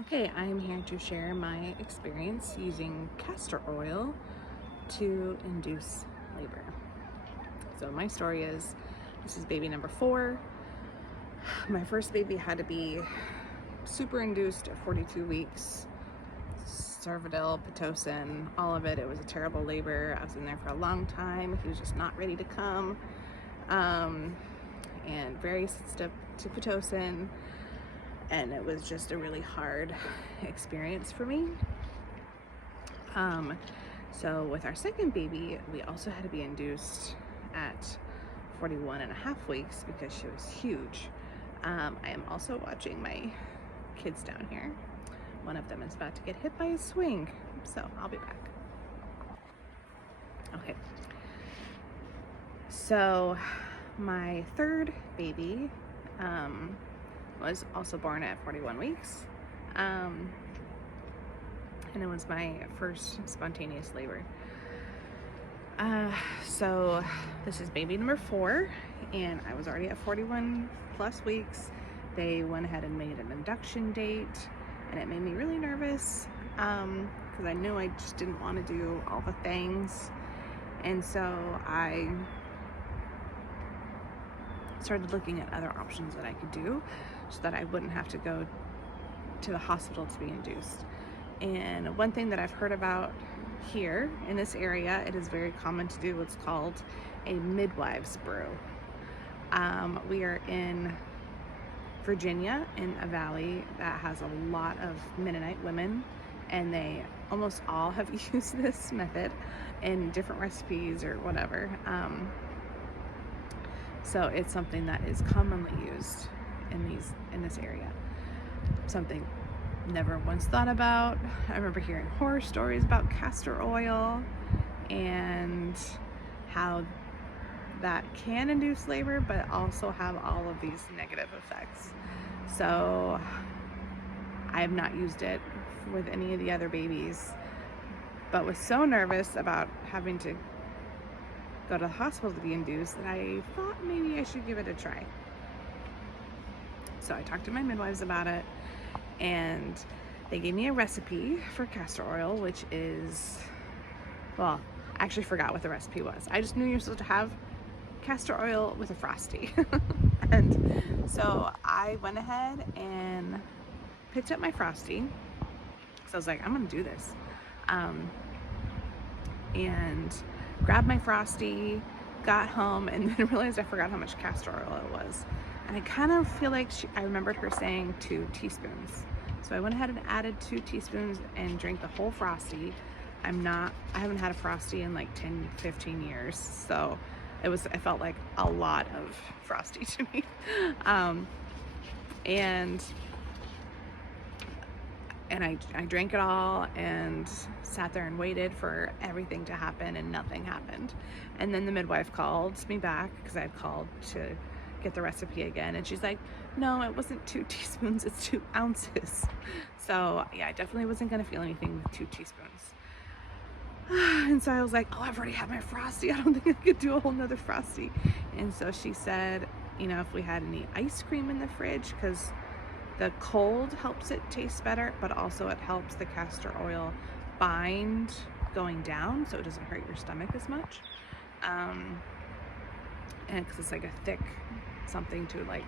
Okay, I am here to share my experience using castor oil to induce labor. So my story is, this is baby number 4. My first baby had to be super induced at 42 weeks, cervidil, pitocin, all of it. It was a terrible labor. I was in there for a long time. He was just not ready to come, and very sensitive to pitocin. And it was just a really hard experience for me. So with our second baby, we also had to be induced at 41.5 weeks because she was huge. I am also watching my kids down here. One of them is about to get hit by a swing, so I'll be back. Okay, so my third baby was also born at 41 weeks. And it was my first spontaneous labor. So this is baby number 4, and I was already at 41 plus weeks. They went ahead and made an induction date, and it made me really nervous because I knew I just didn't want to do all the things. And so I started looking at other options that I could do so that I wouldn't have to go to the hospital to be induced. And one thing that I've heard about here in this area, it is very common to do what's called a midwives brew. We are in Virginia, in a valley that has a lot of Mennonite women, and they almost all have used this method in different recipes or whatever. So it's something that is commonly used in this area. Something never once thought about. I remember hearing horror stories about castor oil and how that can induce labor, but also have all of these negative effects. So I have not used it with any of the other babies, but was so nervous about having to go to the hospital to be induced that I thought maybe I should give it a try. So I talked to my midwives about it, and they gave me a recipe for castor oil, which is, well, I actually forgot what the recipe was. I just knew you're supposed to have castor oil with a frosty. And so I went ahead and picked up my frosty. So I was like, I'm gonna do this. And grabbed my frosty, got home, and then realized I forgot how much castor oil it was. And I kind of feel like I remembered her saying 2 teaspoons. So I went ahead and added 2 teaspoons and drank the whole frosty. I haven't had a frosty in like 10, 15 years. So it felt like a lot of frosty to me. And I drank it all and sat there and waited for everything to happen, and nothing happened. And then the midwife called me back because I had called to get the recipe again, and she's like, no, it wasn't 2 teaspoons, it's 2 ounces. So yeah, I definitely wasn't gonna feel anything with 2 teaspoons. And so I was like, oh, I've already had my frosty, I don't think I could do a whole nother frosty. And so she said, you know, if we had any ice cream in the fridge, because the cold helps it taste better, but also it helps the castor oil bind going down, so it doesn't hurt your stomach as much. And because it's like a thick something to like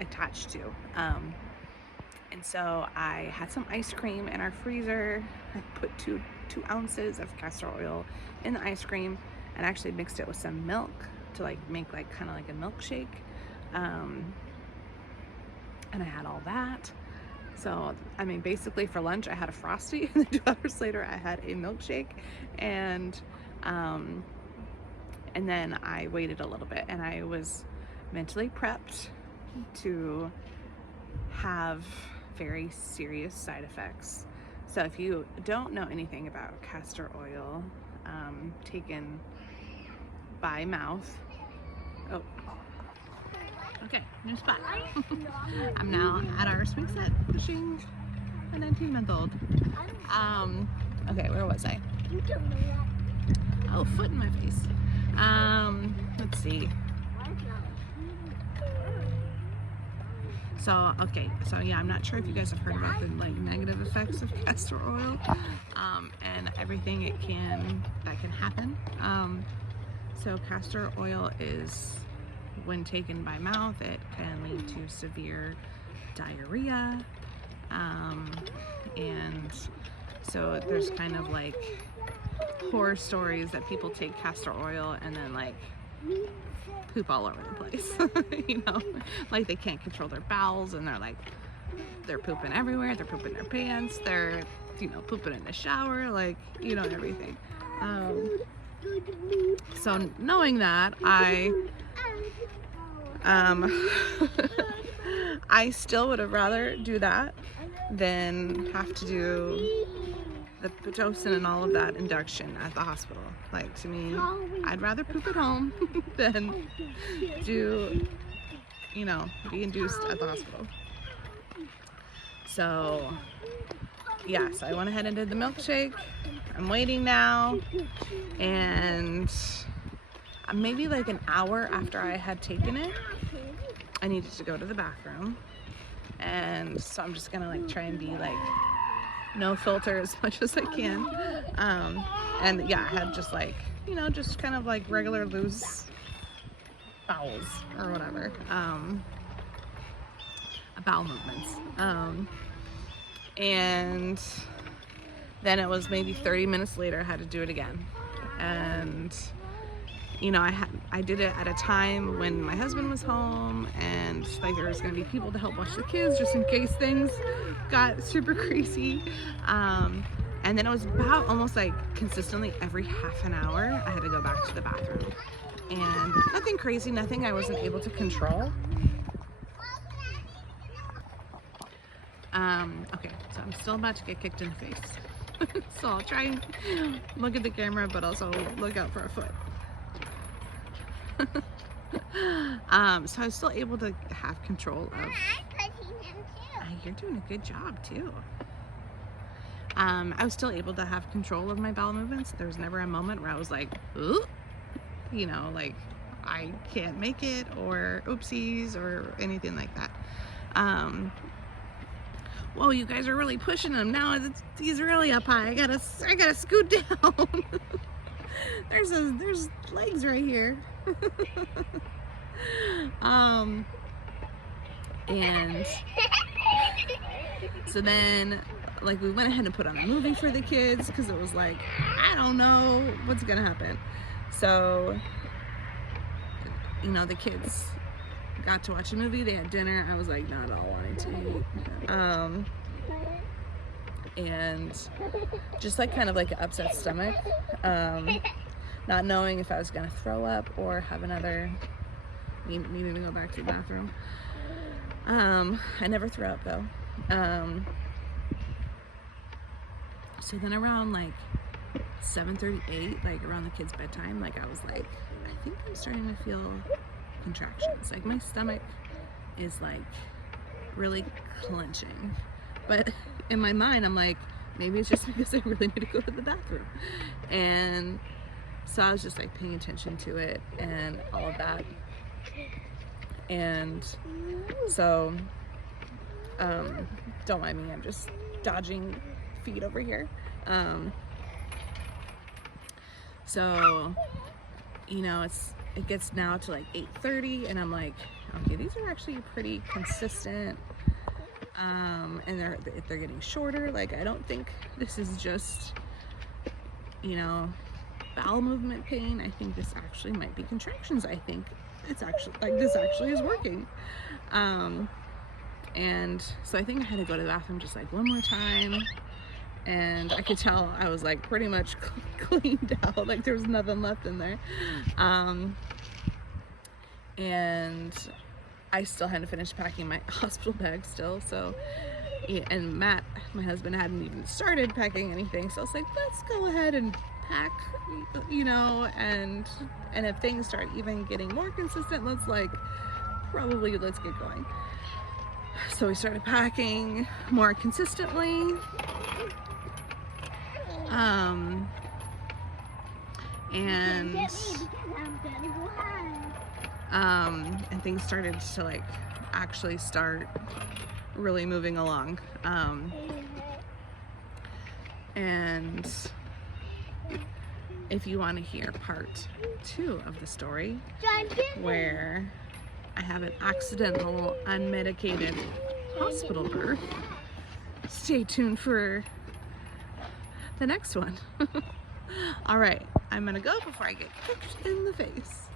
attach to. And so I had some ice cream in our freezer. I put 2 ounces of castor oil in the ice cream and actually mixed it with some milk to like make like kind of like a milkshake. And I had all that. So, I mean, basically for lunch I had a frosty, and then 2 hours later I had a milkshake, and then I waited a little bit, and I was mentally prepped to have very serious side effects. So if you don't know anything about castor oil taken by mouth, oh, okay, new spot. I'm now at our swing set pushing a 19-month-old. Okay, where was I? Oh, foot in my face. Let's see. So, okay, so yeah, I'm not sure if you guys have heard about the like negative effects of castor oil, and everything that can happen. So castor oil is, when taken by mouth, it can lead to severe diarrhea, and so there's kind of like horror stories that people take castor oil and then like poop all over the place. You know, like they can't control their bowels and they're pooping everywhere. They're pooping their pants. They're, you know, pooping in the shower, like, you know, everything. So knowing that, I I still would have rather do that than have to do the Pitocin and all of that induction at the hospital. Like, to me, I'd rather poop at home than do, you know, be induced at the hospital. So yeah, so I went ahead and did the milkshake. I'm waiting now, and maybe like an hour after I had taken it, I needed to go to the bathroom, and so I'm just gonna like try and be like no filter as much as I can. And yeah, I had just like, you know, just kind of like regular loose bowels or whatever, bowel movements. And then it was maybe 30 minutes later, I had to do it again. And you know, I did it at a time when my husband was home, and like there was gonna be people to help watch the kids just in case things got super crazy. And then it was about almost like consistently every half an hour I had to go back to the bathroom, and nothing crazy, nothing I wasn't able to control. Okay, so I'm still about to get kicked in the face. So I'll try and look at the camera, but also look out for a foot. So I was still able to have control of. You're doing a good job too. I was still able to have control of my bowel movements. There was never a moment where I was like, ooh, you know, like I can't make it, or oopsies, or anything like that. Whoa, you guys are really pushing him now. He's really up high. I gotta scoot down. There's legs right here. And so then like we went ahead and put on a movie for the kids, because it was like, I don't know what's gonna happen. So, you know, the kids got to watch a movie, they had dinner. I was like not all wanting to eat. And just like kind of like an upset stomach, not knowing if I was gonna throw up or have another, needing to go back to the bathroom. I never threw up though. So then around like 7:38, like around the kids' bedtime, like I was like, I think I'm starting to feel contractions. Like my stomach is like really clenching. But in my mind, I'm like, maybe it's just because I really need to go to the bathroom. And so I was just like paying attention to it and all of that. And so, don't mind me, I'm just dodging feet over here. So, you know, it gets now to like 8:30, and I'm like, okay, these are actually pretty consistent. And they're getting shorter. Like, I don't think this is just, you know, bowel movement pain. I think this actually might be contractions. I think it's actually like this actually is working. And so I think I had to go to the bathroom just like one more time, and I could tell I was like pretty much cleaned out, like there was nothing left in there. And I still had to finish packing my hospital bag still. So, yeah, and Matt, my husband, hadn't even started packing anything. So I was like, let's go ahead and pack, you know, and if things start even getting more consistent, let's get going. So we started packing more consistently. And and things started to like actually start really moving along. And if you want to hear part 2 of the story, where I have an accidental, unmedicated hospital birth, stay tuned for the next one. All right, I'm gonna go before I get kicked in the face.